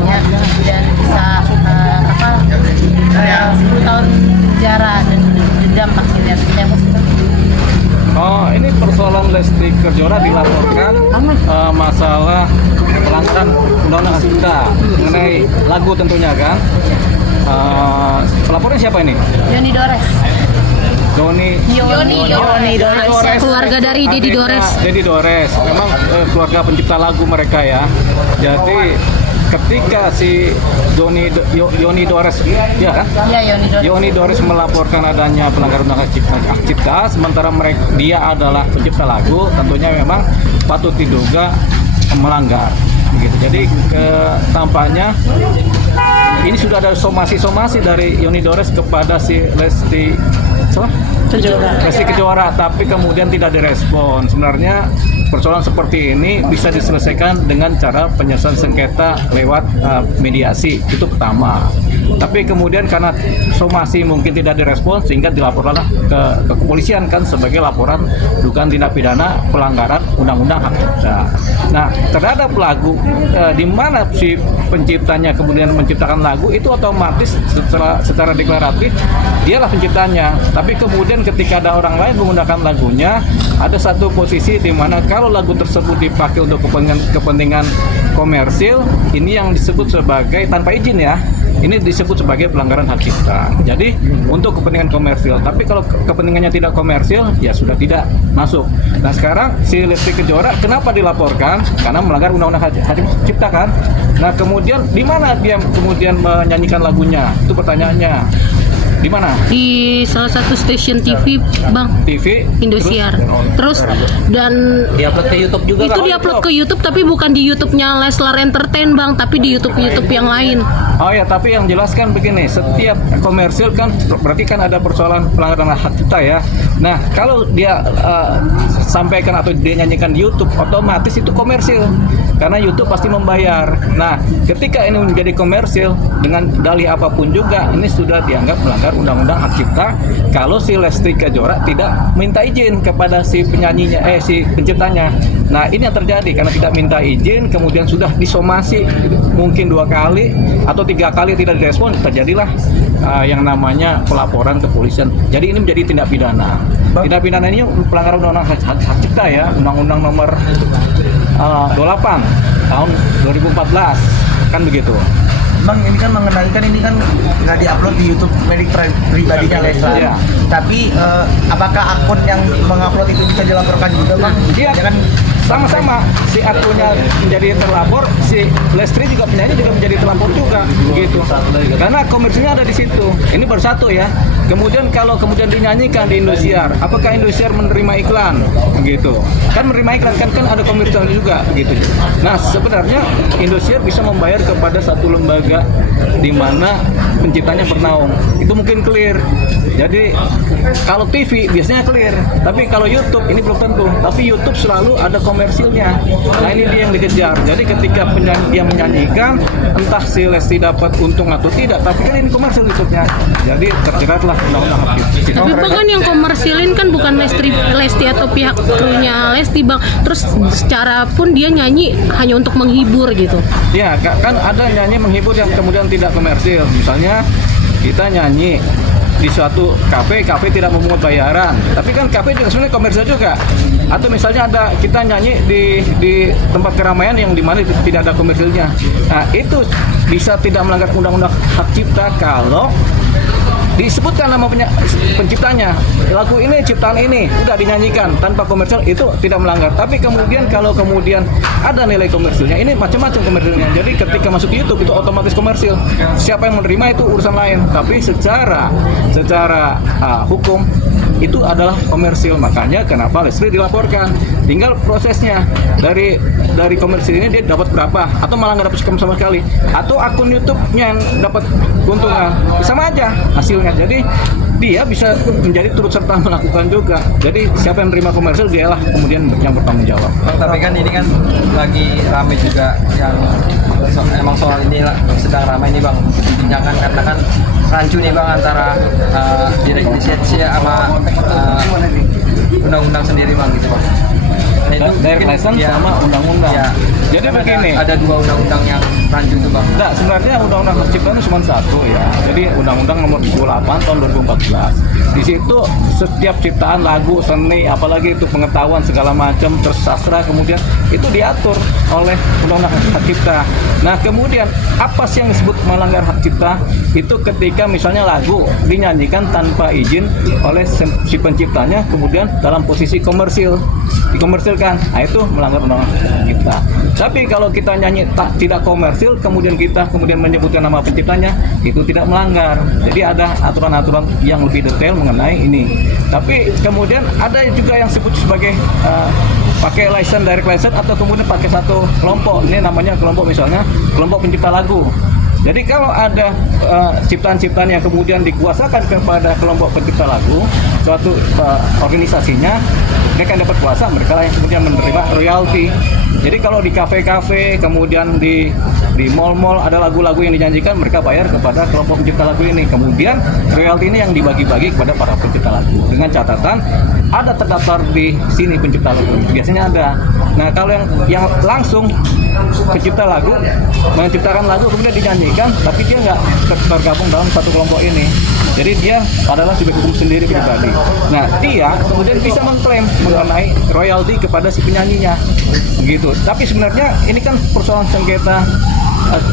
hukumannya dan bisa 10 tahun penjara dan denda 4 miliar. Oh, ini persoalan Lesti Kejora dilaporkan masalah pelanggaran undang-undang hak cipta mengenai lagu tentunya kan. Pelapornya siapa ini? Yoni Dores. Yoni Dores. Keluarga dari Dedi Dores. Dedi Dores. Memang keluarga pencipta lagu mereka ya. Jadi ketika si Yoni Dores, ya kan? Iya, Yoni Dores melaporkan adanya pelanggaran hak cipta, sementara dia adalah pencipta lagu, tentunya memang patut diduga melanggar. Begitu. Jadi tampaknya ini sudah ada somasi dari Yoni Dores kepada si Lesti Kejora, tapi kemudian tidak direspon. Sebenarnya persoalan seperti ini bisa diselesaikan dengan cara penyelesaian sengketa lewat mediasi, itu pertama. Tapi kemudian karena somasi mungkin tidak direspon sehingga dilaporkanlah ke kepolisian kan sebagai laporan dugaan tindak pidana pelanggaran undang-undang hak cipta. Nah, terhadap lagu di mana si penciptanya kemudian menciptakan lagu itu otomatis secara deklaratif dialah penciptanya. Tapi kemudian ketika ada orang lain menggunakan lagunya, ada satu posisi di mana kalau lagu tersebut dipakai untuk kepentingan komersil, ini yang disebut sebagai tanpa izin ya. Ini disebut sebagai pelanggaran hak cipta. Jadi untuk kepentingan komersil, tapi kalau kepentingannya tidak komersil, ya sudah tidak masuk. Nah sekarang si Lesti Kejora kenapa dilaporkan? Karena melanggar undang-undang hak cipta kan. Nah kemudian di mana dia kemudian menyanyikan lagunya? Itu pertanyaannya. Di mana? Di salah satu stasiun TV, Bang. TV Indosiar. Terus dan diupload ke YouTube juga. Itu diupload ke YouTube tapi bukan di YouTube-nya Leslar Entertain, Bang, tapi di YouTube yang lain. Oh ya, tapi yang jelas kan begini, setiap komersil kan berarti kan ada persoalan pelanggaran hak cipta ya. Nah, kalau dia sampaikan atau dia nyanyikan di YouTube, otomatis itu komersil. Karena YouTube pasti membayar. Nah, ketika ini menjadi komersil dengan dalih apapun juga, ini sudah dianggap melanggar undang-undang hak cipta kalau si Lesti Kejora tidak minta izin kepada si penyanyinya, si penciptanya. Nah, ini yang terjadi karena tidak minta izin, kemudian sudah disomasi mungkin 2 kali atau 3 kali tidak direspon, terjadilah yang namanya pelaporan kepolisian. Jadi ini menjadi tindak pidana. Tindak pidana ini pelanggaran undang-undang hak cipta ya, Undang-Undang Nomor 28 tahun 2014 kan begitu. Bang, ini kan mengenai kan ini kan nggak diupload di YouTube milik pribadinya Leslar. Iya. Tapi apakah akun yang mengupload itu bisa dilaporkan juga, Bang? Iya. Ya kan Sama-sama si akunnya menjadi terlapor, si Lesti juga penyanyi juga menjadi terlapor juga, begitu. Karena komersialnya ada di situ. Ini baru satu ya. Kemudian kalau kemudian dinyanyikan di Indosiar, apakah Indosiar menerima iklan, begitu? Kan menerima iklan kan ada komersial juga, begitu. Nah sebenarnya Indosiar bisa membayar kepada satu lembaga di mana penciptanya bernaung. Itu mungkin clear. Jadi kalau TV biasanya clear, tapi kalau YouTube ini belum tentu. Tapi YouTube selalu ada komersilnya. Nah ini dia yang dikejar. Jadi ketika dia menyanyikan, entah si Lesti dapat untung atau tidak, tapi kan ini komersil YouTube-nya. Jadi terjeratlah undang-undang hak cipta. Tapi Bang, kan yang komersilin kan bukan Lesti atau pihak krunya Lesti, Bang. Terus secara pun dia nyanyi hanya untuk menghibur gitu. Ya kan ada nyanyi menghibur yang kemudian tidak komersil. Misalnya kita nyanyi di suatu kafe tidak memungut bayaran, tapi kan kafe juga sebenarnya komersial juga. Atau misalnya ada kita nyanyi di tempat keramaian yang dimana tidak ada komersilnya. Nah itu bisa tidak melanggar undang-undang hak cipta kalau disebutkan nama penciptanya, lagu ini ciptaan ini udah dinyanyikan tanpa komersial, itu tidak melanggar. Tapi kemudian kalau kemudian ada nilai komersilnya, ini macam-macam komersilnya. Jadi ketika masuk ke YouTube itu otomatis komersil. Siapa yang menerima itu urusan lain. Tapi secara hukum itu adalah komersil. Makanya kenapa Lesti dilaporkan. Tinggal prosesnya dari komersil ini dia dapat berapa, atau malah nggak dapat sama sekali, atau akun YouTube-nya yang dapat keuntungan, sama aja hasilnya. Jadi dia bisa menjadi turut serta melakukan juga. Jadi siapa yang menerima komersil dialah kemudian yang bertanggung jawab. Tapi kan ini kan lagi ramai juga yang emang soal ini sedang ramai nih Bang, dibincangkan karena kan rancu nih Bang antara direksi sama undang-undang sendiri Bang gitu Bang. Direct license sama undang-undang. Ya, jadi begini, ada 2 undang-undang yang rancu itu bang? Nah, sebenarnya Undang-Undang Hak Cipta itu cuma satu ya. Jadi Undang-Undang Nomor 28 tahun 2014. Di situ setiap ciptaan lagu, seni, apalagi itu pengetahuan segala macam, terus sastra kemudian itu diatur oleh Undang-Undang Hak Cipta. Nah, kemudian apa sih yang disebut melanggar hak cipta? Itu ketika misalnya lagu dinyanyikan tanpa izin oleh si penciptanya, kemudian dalam posisi komersil, dikomersilkan. Nah, itu melanggar Undang-Undang Hak Cipta. Tapi kalau kita nyanyi tidak komersil, kemudian kita menyebutkan nama penciptanya, itu tidak melanggar. Jadi ada aturan-aturan yang lebih detail mengenai ini. Tapi kemudian ada juga yang disebut sebagai pakai license, direct license, atau kemudian pakai satu kelompok. Ini namanya kelompok, misalnya kelompok pencipta lagu. Jadi kalau ada ciptaan-ciptaan yang kemudian dikuasakan kepada kelompok pencipta lagu, suatu organisasinya, mereka dapat kuasa, mereka yang kemudian menerima royalti. Jadi kalau di kafe-kafe, kemudian di mall-mall ada lagu-lagu yang dinyanyikan, mereka bayar kepada kelompok pencipta lagu ini. Kemudian royalti ini yang dibagi-bagi kepada para pencipta lagu. Dengan catatan ada terdaftar di sini pencipta lagu. Biasanya ada. Nah, kalau yang langsung pencipta lagu menciptakan lagu kemudian dinyanyikan, tapi dia nggak tergabung dalam satu kelompok ini. Jadi dia adalah subjek hukum sendiri pribadi. Nah, dia kemudian bisa mengklaim mengenai royalti kepada si penyanyinya, begitu. Tapi sebenarnya ini kan persoalan sengketa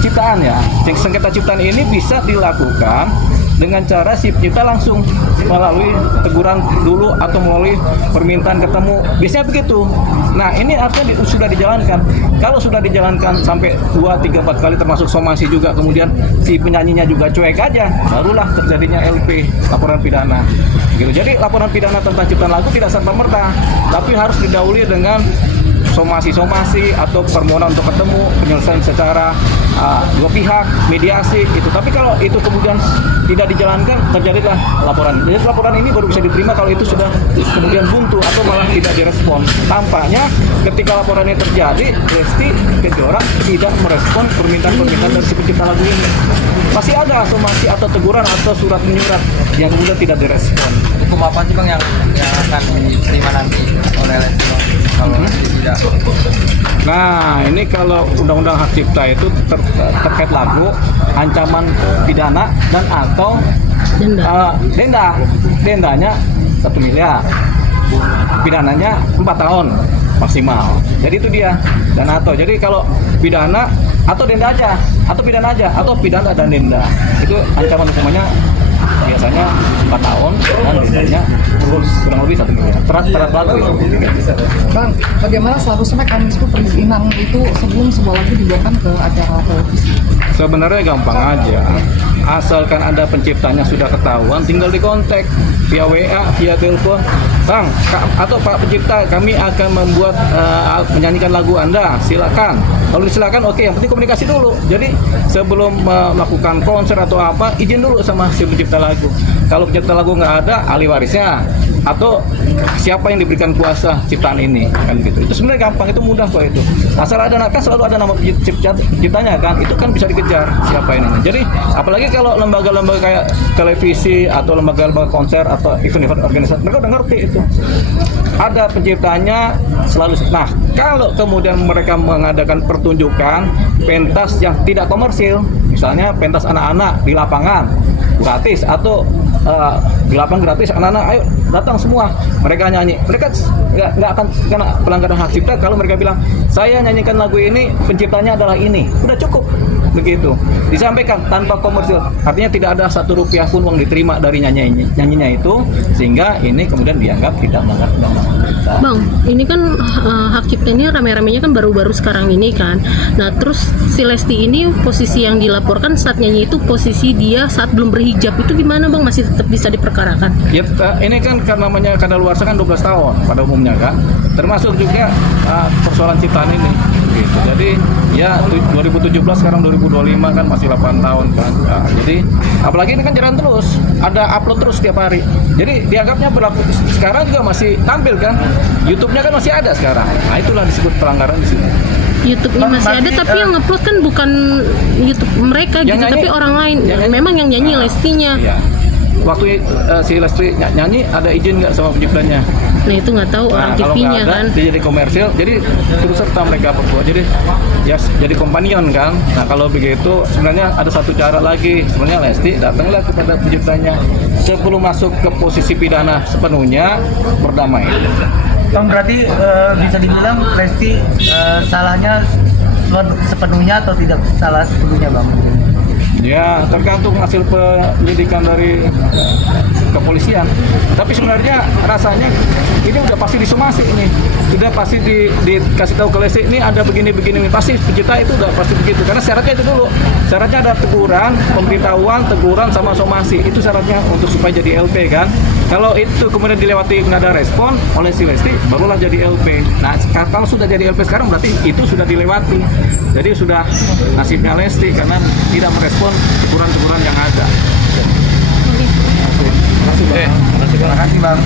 ciptaan ya. Sengketa ciptaan ini bisa dilakukan dengan cara si pencipta langsung melalui teguran dulu atau melalui permintaan ketemu. Biasanya begitu. Nah, ini artinya sudah dijalankan. Kalau sudah dijalankan sampai 2, 3, 4 kali termasuk somasi juga, kemudian si penyanyinya juga cuek aja, barulah terjadinya LP, laporan pidana. Gitu. Jadi laporan pidana tentang ciptaan lagu tidak serta-merta, tapi harus didahului dengan somasi atau permohonan untuk ketemu, penyelesaian secara dua pihak, mediasi itu. Tapi kalau itu kemudian tidak dijalankan, terjadilah laporan. Jadi laporan ini baru bisa diterima kalau itu sudah kemudian buntu atau malah tidak direspon. Tampaknya ketika laporan ini terjadi, Lesti Kejora tidak merespon permintaan-permintaan dari si pencipta lagu ini. Masih ada somasi atau teguran atau surat menyurat yang kemudian tidak direspon. Hukum apa sih bang yang akan diterima nanti oleh Lesti kalau tidak? Nah, ini kalau Undang-Undang Hak Cipta itu terkait lagu, ancaman pidana dan atau dendanya 1 miliar, pidananya 4 tahun maksimal. Jadi itu dia, dan atau. Jadi kalau pidana atau denda aja, atau pidana aja, atau pidana dan denda, itu ancaman hukumannya biasanya 4 tahun dan dendanya kurang lebih 1 miliar. Terhadap lagu itu. Bang, bagaimana seharusnya mekanisme perizinan itu sebelum sebuah lagu dibawakan ke acara televisi? Sebenarnya gampang aja, asalkan ada penciptanya sudah ketahuan, tinggal dikontak via WA, via telepon, Bang atau Pak Pencipta, kami akan membuat menyanyikan lagu Anda, silakan. Kalau disilakan, oke, yang penting komunikasi dulu. Jadi sebelum melakukan konser atau apa, izin dulu sama si pencipta lagu. Kalau pencipta lagu nggak ada, ahli warisnya atau siapa yang diberikan kuasa ciptaan ini, kan gitu. Itu sebenarnya gampang, itu mudah kok itu. Asal ada, kan selalu ada nama penciptanya kan, itu kan bisa dikejar siapa ini. Jadi apalagi kalau lembaga-lembaga kayak televisi atau lembaga-lembaga konser atau event-event organisasi, mereka udah ngerti itu. Ada penciptanya selalu. Nah, kalau kemudian mereka mengadakan pertunjukan pentas yang tidak komersil, misalnya pentas anak-anak di lapangan gratis atau di lapangan gratis, anak-anak ayo datang semua, mereka nyanyi, mereka nggak akan kena pelanggaran hak cipta kalau mereka bilang saya nyanyikan lagu ini penciptanya adalah ini, udah cukup begitu, disampaikan tanpa komersil, artinya tidak ada 1 rupiah pun uang diterima dari nyanyinya itu, sehingga ini kemudian dianggap tidak melanggar undang-undang hak cipta. Bang, ini kan hak ciptanya rame-ramenya kan baru-baru sekarang ini kan. Nah, terus si Lesti ini posisi yang dilaporkan saat nyanyi itu posisi dia saat belum berhijab, itu gimana Bang, masih tetap bisa diperkarakan? Ya, ini kan karena namanya kadaluarsa kan 12 tahun pada umumnya kan, termasuk juga persoalan ciptaan ini gitu. Jadi ya 2017 sekarang 2025 kan masih 8 tahun kan. Nah, jadi apalagi ini kan jalan terus, ada upload terus setiap hari. Jadi dianggapnya berlaku, sekarang juga masih tampil kan, YouTube-nya kan masih ada sekarang. Nah, itulah disebut pelanggaran di sini. YouTube-nya masih ada, tapi yang ngupload kan bukan YouTube mereka gitu, nyanyi, tapi orang lain. Memang yang nyanyi Lestinya. Iya. Waktu si Lesti nyanyi ada izin nggak sama penciptanya? Nah itu nggak tahu orang kalau TV-nya nggak ada, kan. dia jadi komersil, jadi turut serta mereka berdua. Jadi ya jadi kompanion kan. Nah kalau begitu sebenarnya ada satu cara lagi. Sebenarnya Lesti datanglah kepada penciptanya sebelum masuk ke posisi pidana sepenuhnya, berdamai. Bang, berarti bisa dibilang Lesti salahnya sepenuhnya atau tidak salah sepenuhnya, Bang? Ya, tergantung hasil penyelidikan dari kepolisian. Tapi sebenarnya rasanya ini udah pasti disomasi ini. Sudah pasti dikasih tahu ke Lesti ini ada begini-begini. Pasti pencipta itu udah pasti begitu. Karena syaratnya itu dulu. Syaratnya ada teguran, pemberitahuan, teguran sama somasi. Itu syaratnya untuk supaya jadi LP kan. Kalau itu kemudian dilewati nggak ada respon oleh si Lesti, barulah jadi LP. Nah, kalau sudah jadi LP sekarang berarti itu sudah dilewati. Jadi sudah nasibnya Lesti karena tidak merespon teguran-teguran yang ada. Terima kasih, Bang.